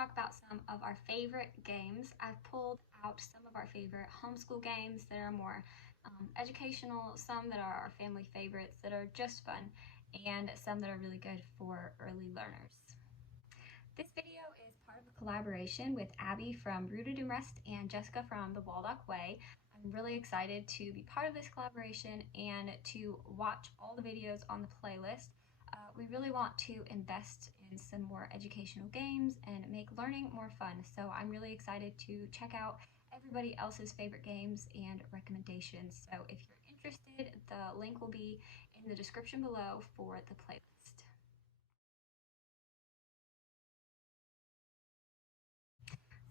talk about some of our favorite games. I've pulled out some of our favorite homeschool games that are more educational, some that are our family favorites that are just fun, and some that are really good for early learners. This video is part of a collaboration with Abby from Rooted in Rest and Jessica from the Waldock Way. I'm really excited to be part of this collaboration and to watch all the videos on the playlist. We really want to invest in some more educational games and make learning more fun. So I'm really excited to check out everybody else's favorite games and recommendations. So if you're interested, the link will be in the description below for the playlist.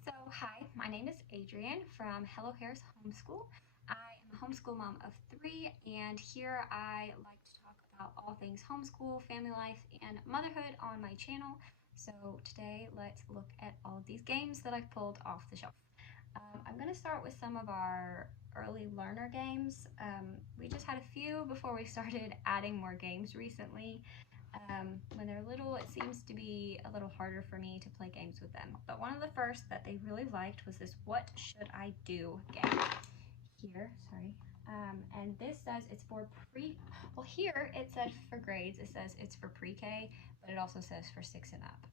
So hi, my name is Adrienne from Hello Harris Homeschool. I am a homeschool mom of 3, and here I like to talk about all things homeschool, family life, and motherhood on my channel. So today let's look at all of these games that I've pulled off the shelf. I'm going to start with some of our early learner games. We just had a few before we started adding more games recently. When they're little, it seems to be a little harder for me to play games with them. But one of the first that they really liked was this What Should I Do game. And this says it's for here it said for grades, it says it's for pre-K, but it also says for 6 and up.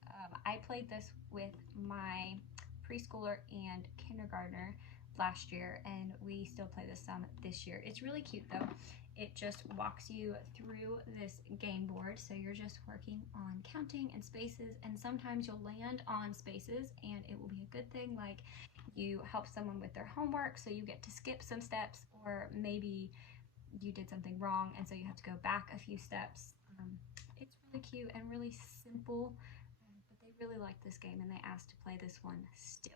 I played this with my preschooler and kindergartner last year, and we still play this some this year. It's really cute though. It just walks you through this game board, so you're just working on counting and spaces, and sometimes you'll land on spaces and it will be a good thing, like you help someone with their homework so you get to skip some steps, or maybe you did something wrong and so you have to go back a few steps. It's really cute and really simple, but they really like this game and they asked to play this one still.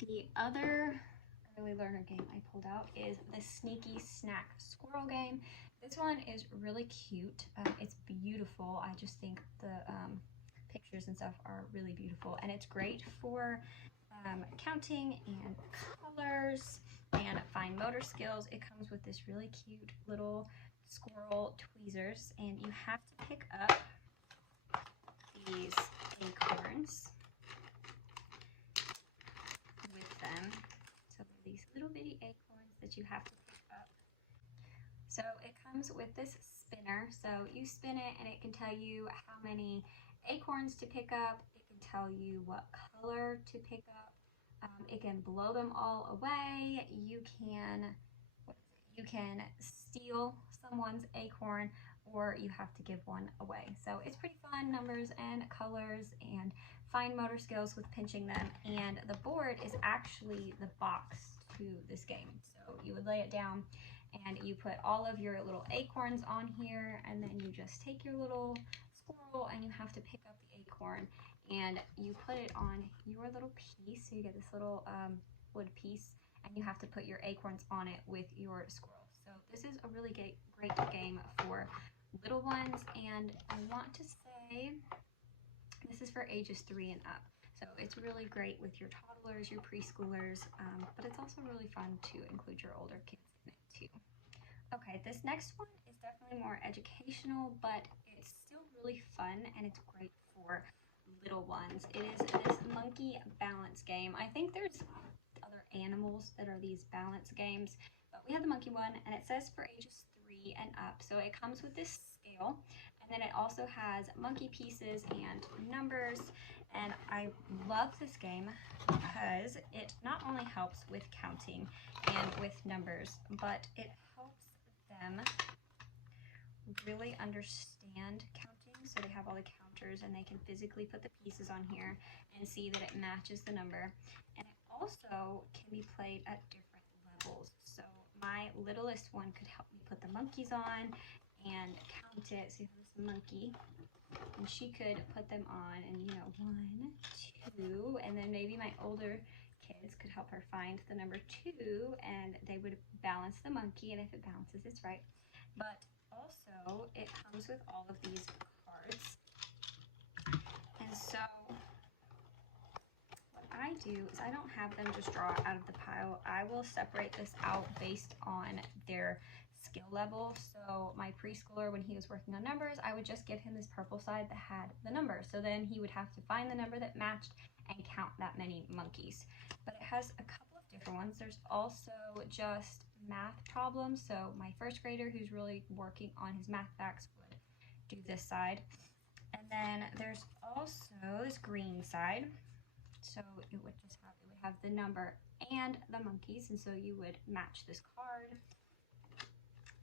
The other early learner game I pulled out is the Sneaky Snack Squirrel game. This one is really cute. It's beautiful. I just think the pictures and stuff are really beautiful, and it's great for counting and colors and fine motor skills. It comes with this really cute little squirrel tweezers, and you have to pick up these acorns with them. So these little bitty acorns that you have to pick up. So it comes with this spinner, so you spin it and it can tell you how many acorns to pick up. It can tell you what color to pick up. It can blow them all away. You can steal someone's acorn, or you have to give one away. So it's pretty fun, numbers and colors and fine motor skills with pinching them. And the board is actually the box to this game. So you would lay it down and you put all of your little acorns on here, and then you just take your little squirrel and you have to pick up the acorn and you put it on your little piece. So you get this little wood piece, and you have to put your acorns on it with your squirrel. So this is a really great game for little ones, and I want to say this is for ages 3 and up. So it's really great with your toddlers, your preschoolers, but it's also really fun to include your older kids in it too. Okay, this next one is definitely more educational, but it's still really fun, and it's great for little ones. It is this monkey balance game. I think there's other animals that are these balance games, but we have the monkey one, and it says for ages 3 and up. So it comes with this scale, and then it also has monkey pieces and numbers. And I love this game because it not only helps with counting and with numbers, but it helps them really understand counting. So they have all the counters, and they can physically put the pieces on here and see that it matches the number. And it also can be played at different levels. So my littlest one could help me put the monkeys on and count it. So here's the monkey, and she could put them on, and 1, 2, and then maybe my older kids could help her find the number 2, and they would balance the monkey, and if it balances, it's right. But also it comes with all of these cards, and so what I do is I don't have them just draw out of the pile. I will separate this out based on their skill level. So my preschooler, when he was working on numbers, I would just give him this purple side that had the number. So then he would have to find the number that matched and count that many monkeys. But it has a couple of different ones. There's also just math problems. So my first grader who's really working on his math facts would do this side. And then there's also this green side. So it would have the number and the monkeys, and so you would match this card.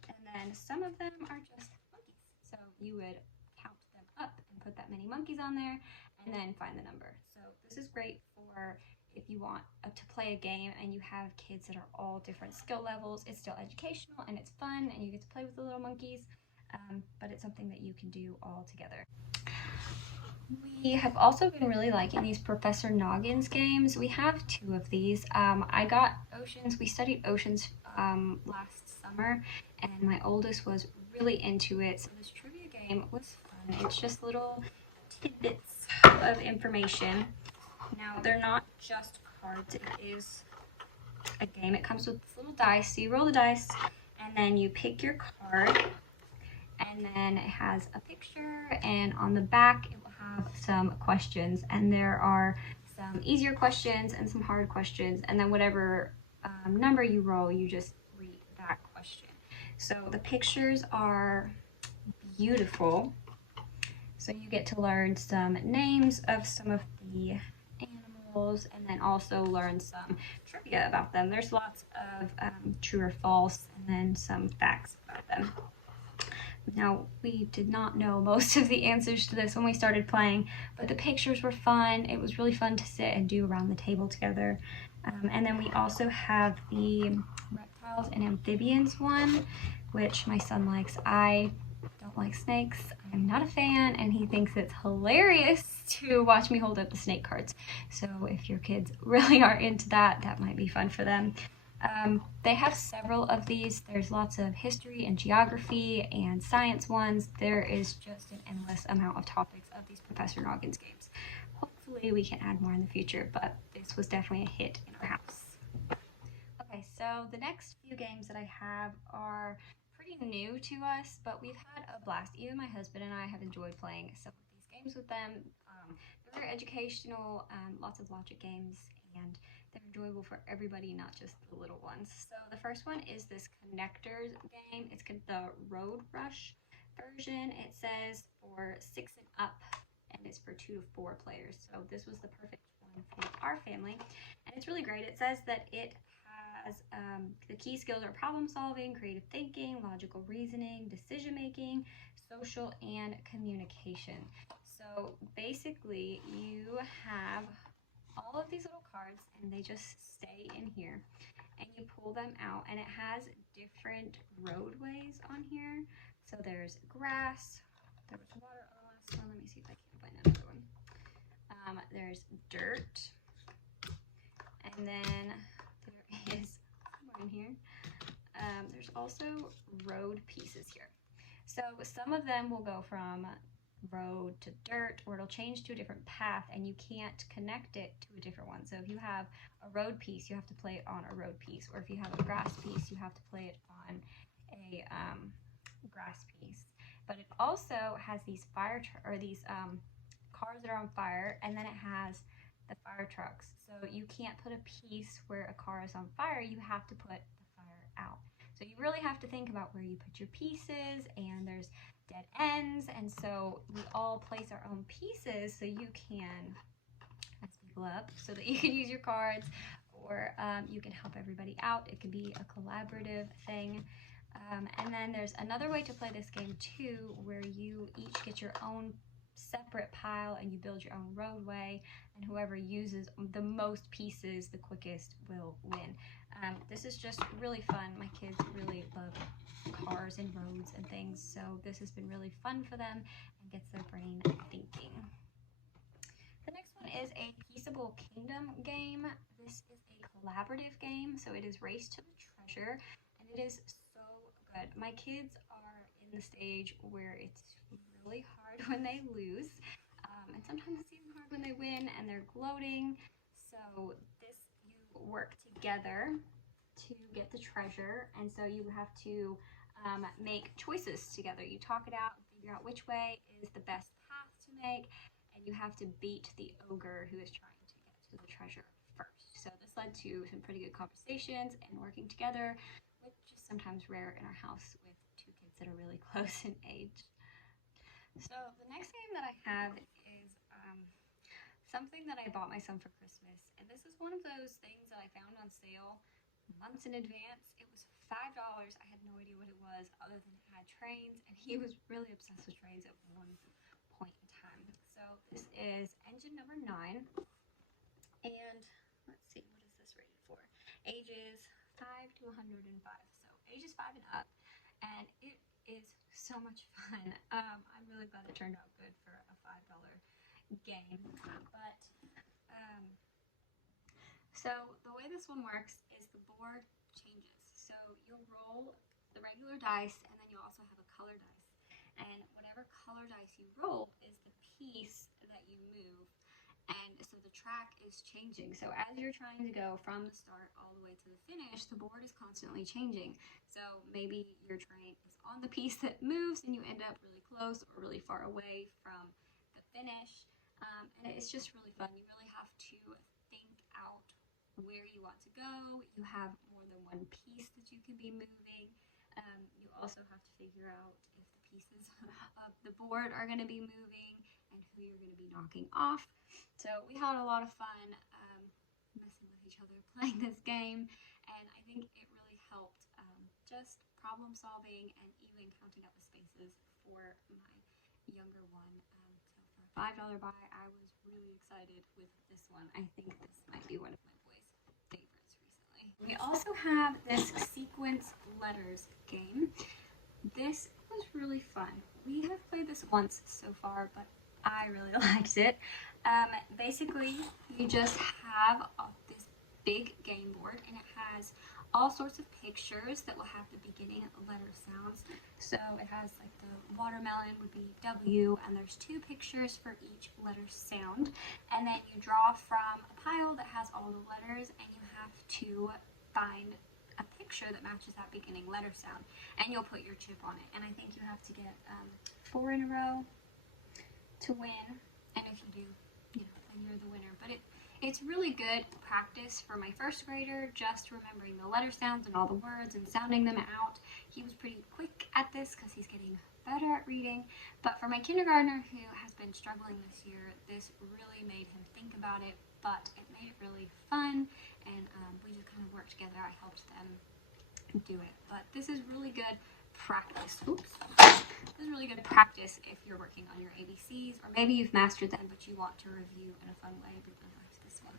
And then some of them are just monkeys. So you would count them up and put that many monkeys on there and then find the number. So this is great for if you want to play a game and you have kids that are all different skill levels. It's still educational and it's fun and you get to play with the little monkeys, but it's something that you can do all together. We have also been really liking these Professor Noggins games. We have 2 of these. I got Oceans. We studied Oceans last summer, and my oldest was really into it. So this trivia game was fun. It's just little tidbits of information. Now, they're not just cards. It is a game. It comes with this little dice. So you roll the dice, and then you pick your card, and then it has a picture, and on the back, it will have some questions, and there are some easier questions and some hard questions, and then whatever number you roll, you just read that question. So the pictures are beautiful. So you get to learn some names of some of the animals and then also learn some trivia about them. There's lots of true or false and then some facts about them. Now, we did not know most of the answers to this when we started playing, but the pictures were fun. It was really fun to sit and do around the table together. And then we also have the reptiles and amphibians one, which my son likes. I don't like snakes. I'm not a fan, and he thinks it's hilarious to watch me hold up the snake cards. So if your kids really are into that, that might be fun for them. They have several of these. There's lots of history and geography and science ones. There is just an endless amount of topics of these Professor Noggins games. Hopefully we can add more in the future, but this was definitely a hit in our house. Okay, so the next few games that I have are pretty new to us, but we've had a blast. Even my husband and I have enjoyed playing some of these games with them. They're very educational, lots of logic games, and they're enjoyable for everybody, not just the little ones. So the first one is this connectors game. It's the Road Rush version. It says for 6 and up, and it's for 2 to 4 players. So this was the perfect one for our family, and it's really great. It says that it has the key skills are problem solving, creative thinking, logical reasoning, decision making, social, and communication. So basically, you have all of these little cards and they just stay in here and you pull them out, and it has different roadways on here. So there's grass, there was water on the last one. Let me see if I can find another one. There's dirt, and then there is more in here. There's also road pieces here. So some of them will go from road to dirt, or it'll change to a different path and you can't connect it to a different one. So if you have a road piece, you have to play it on a road piece, or if you have a grass piece, you have to play it on a grass piece. But it also has these cars that are on fire, and then it has the fire trucks. So you can't put a piece where a car is on fire, you have to put the fire out. So you really have to think about where you put your pieces, and there's dead ends, and so we all place our own pieces so you can mess people up, so that you can use your cards, or you can help everybody out. It could be a collaborative thing. And then there's another way to play this game too, where you each get your own separate pile and you build your own roadway, and whoever uses the most pieces the quickest will win. This is just really fun. My kids really love cars and roads and things, so this has been really fun for them and gets their brain thinking. The next one is a Peaceable Kingdom game. This is a collaborative game, so it is Race to the Treasure, and it is so good. My kids are in the stage where it's really hard when they lose, and sometimes it's even hard when they win and they're gloating. So you work together to get the treasure, and so you have to make choices together. You talk it out and figure out which way is the best path to make, and you have to beat the ogre who is trying to get to the treasure first. So this led to some pretty good conversations and working together, which is sometimes rare in our house with two kids that are really close in age. So the next game that I have is something that I bought my son for Christmas, and this is one of those things that I found on sale months in advance. It was $5. I had no idea what it was other than it had trains, and he was really obsessed with trains at one point in time. So this is engine number 9, and let's see, what is this rated for? Ages 5 to 105, so ages 5 and up, and it is so much fun. I'm really glad it turned out good for a $5 game. But so the way this one works is the board changes. So you'll roll the regular dice, and then you'll also have a color dice. And whatever color dice you roll is the piece that you move. And so the track is changing. So as you're trying to go from the start all the way to the finish, the board is constantly changing. So maybe your train is on the piece that moves and you end up really close or really far away from the finish. And it's just really fun. You really have to think out where you want to go. You have more than one piece that you can be moving. You also have to figure out if the pieces of the board are going to be moving and who you're going to be knocking off. So we had a lot of fun messing with each other playing this game, and I think it really helped just problem solving and even counting up the spaces for my younger one. So for a $5 buy, I was really excited with this one. I think this might be one of my boys' favorites recently. We also have this sequence letters game. This was really fun. We have played this once so far, but I really liked it. Basically, you just have this big game board, and it has all sorts of pictures that will have the beginning letter sounds. So it has like the watermelon would be W, and there's 2 pictures for each letter sound. And then you draw from a pile that has all the letters, and you have to find a picture that matches that beginning letter sound, and you'll put your chip on it. And I think you have to get 4 in a row to win, and if you do, then you're the winner. But it's really good practice for my first grader, just remembering the letter sounds and all the words and sounding them out. He was pretty quick at this because he's getting better at reading. But for my kindergartner who has been struggling this year, this really made him think about it, but it made it really fun, and we just kind of worked together. I helped them do it. But this is really good practice. This is really good practice if you're working on your ABCs, or maybe you've mastered them but you want to review in a fun way. We really liked this one.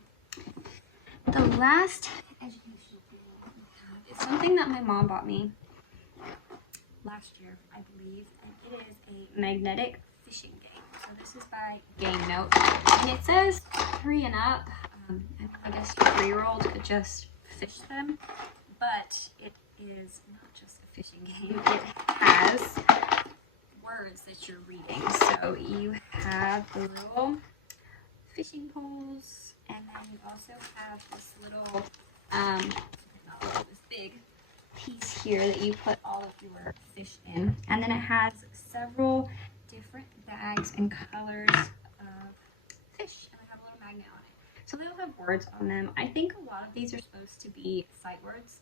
The last educational thing we have is something that my mom bought me last year, I believe, and it is a magnetic fishing game. So this is by Game Note, and it says 3 and up. I guess your 3-year-old could just fish them, but it is not just a fishing game. It has words that you're reading. So you have the little fishing poles, and then you also have this little, this big piece here that you put all of your fish in. And then it has several different bags and colors of fish, and they have a little magnet on it. So they'll have words on them. I think a lot of these are supposed to be sight words,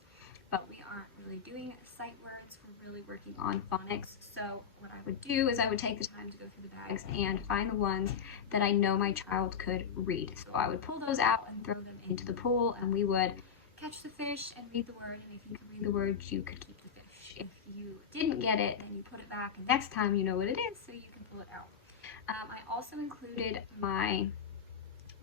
but we aren't really doing sight words. We're really working on phonics. So what I would do is I would take the time to go through the bags and find the ones that I know my child could read. So I would pull those out and throw them into the pool, and we would catch the fish and read the word. And if you could read the word, you could keep the fish. If you didn't get it, then you put it back, and next time you know what it is, so you can pull it out. I also included my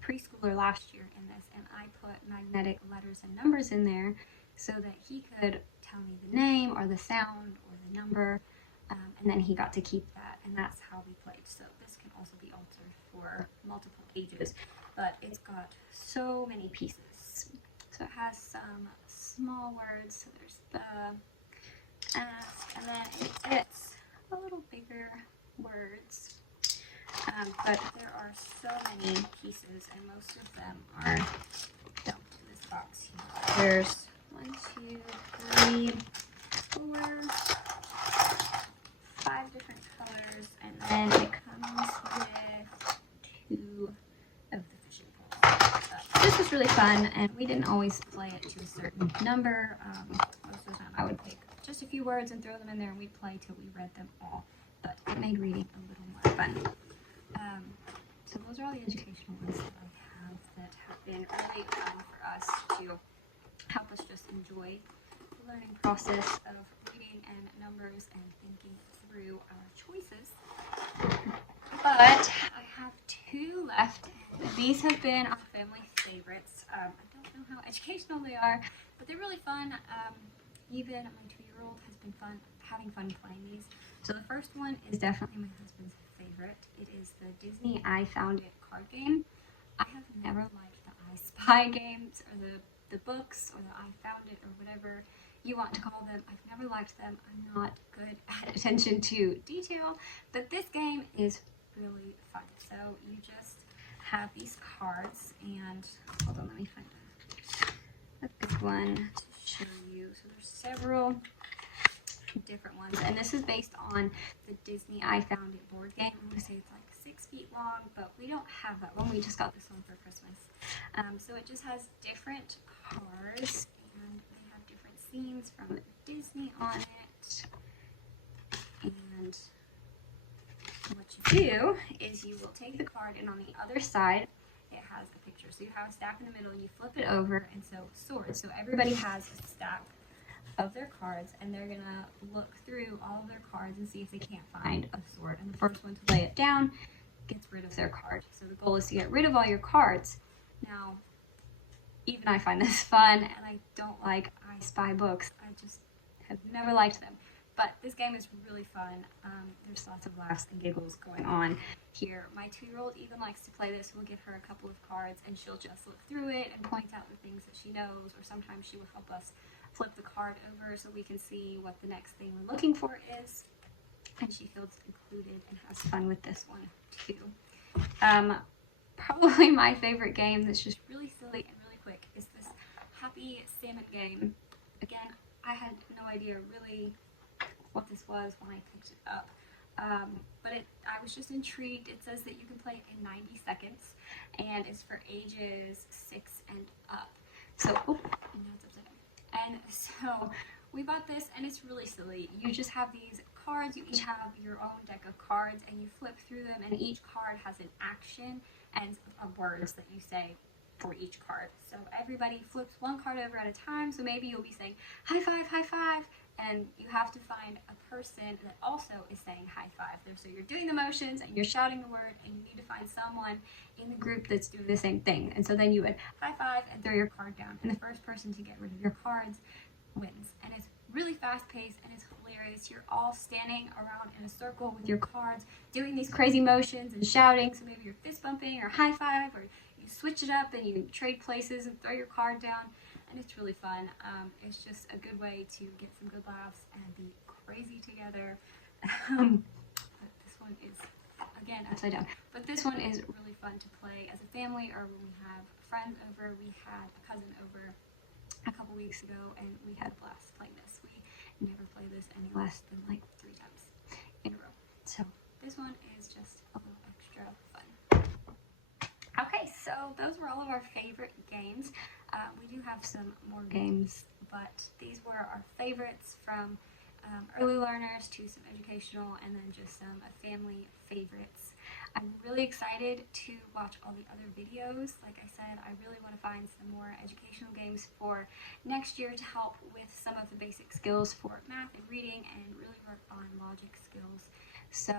preschooler last year in this, and I put magnetic letters and numbers in there so that he could tell me the name or the sound or the number, and then he got to keep that, and that's how we played. So this can also be altered for multiple ages, but it's got so many pieces. So it has some small words, so there's the, and then it's a little bigger words. But there are so many pieces, and most of them are dumped in this box here. There's 1, 2, 3, 4, 5 different colors, and then it comes with 2 of the fishing poles. This was really fun, and we didn't always play it to a certain number. Most of the time I would pick just a few words and throw them in there, and we'd play till we read them all. But it made reading a little more fun. So those are all the educational ones that I have that have been really fun for us to help us just enjoy the learning process of reading and numbers and thinking through our choices. But I have 2 left. These have been our family favorites. I don't know how educational they are, but they're really fun. Even my 2-year-old has been having fun playing these. So the first one is definitely my husband's favorite. It is the Disney I Found It card game. I have never liked the I Spy games or the books or the I Found It or whatever you want to call them. I've never liked them. I'm not good at attention to detail, but this game is really fun. So you just have these cards, and hold on, let me find a good one to show you. So there's several different ones, and this is based on the Disney I Found It board game. I'm going to say it's like 6 feet long, but we don't have that one. We just got this one for Christmas. So it just has different cards, and they have different scenes from Disney on it. And what you do is you will take the card, and on the other side it has a picture. So you have a stack in the middle, you flip it over, and so swords. So everybody has a stack of their cards, and they're gonna look through all of their cards and see if they can't find a sword. And the first one to lay it down gets rid of their card. So the goal is to get rid of all your cards. Now, even I find this fun, and I don't like I Spy books. I just have never liked them. But this game is really fun. There's lots of laughs and giggles going on here. My 2-year-old even likes to play this. We'll give her a couple of cards, and she'll just look through it and point out the things that she knows, or sometimes she will help us flip the card over so we can see what the next thing we're looking for is. And she feels included and has fun with this one too. Probably my favorite game that's just really silly and really quick is this Happy Salmon game. Again, I had no idea really what this was when I picked it up. But I was just intrigued. It says that you can play it in 90 seconds, and it's for ages 6 and up. So, oh, and now it's upside down. And so we bought this, and it's really silly. You just have these cards. You each have your own deck of cards, and you flip through them, and each card has an action and words that you say for each card. So everybody flips one card over at a time. So maybe you'll be saying high five, and you have to find a person that also is saying high five. So you're doing the motions, and you're shouting the word, and you need to find someone in the group that's doing the same thing. And so then you would high five and throw your card down, and the first person to get rid of your cards wins. And it's really fast paced, and it's hilarious. You're all standing around in a circle with your cards, doing these crazy motions and shouting. So maybe you're fist bumping or high five, or you switch it up and you trade places and throw your card down. And it's really fun. It's just a good way to get some good laughs and be crazy together. But this one is, again, upside down. But this one is really fun to play as a family, or when we have friends over. We had a cousin over a couple weeks ago, and we had a blast playing this. We never play this any less than like 3 times in a row. So this one is just a little extra fun. Okay, so those were all of our favorite games. We do have some more games, but these were our favorites, from early learners to some educational, and then just some family favorites. I'm really excited to watch all the other videos. Like I said, I really want to find some more educational games for next year to help with some of the basic skills for math and reading, and really work on logic skills. So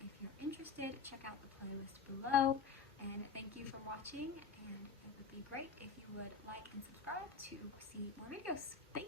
if you're interested, check out the playlist below. And thank you for watching, and it would be great if you would like and subscribe to see more videos. Thank you.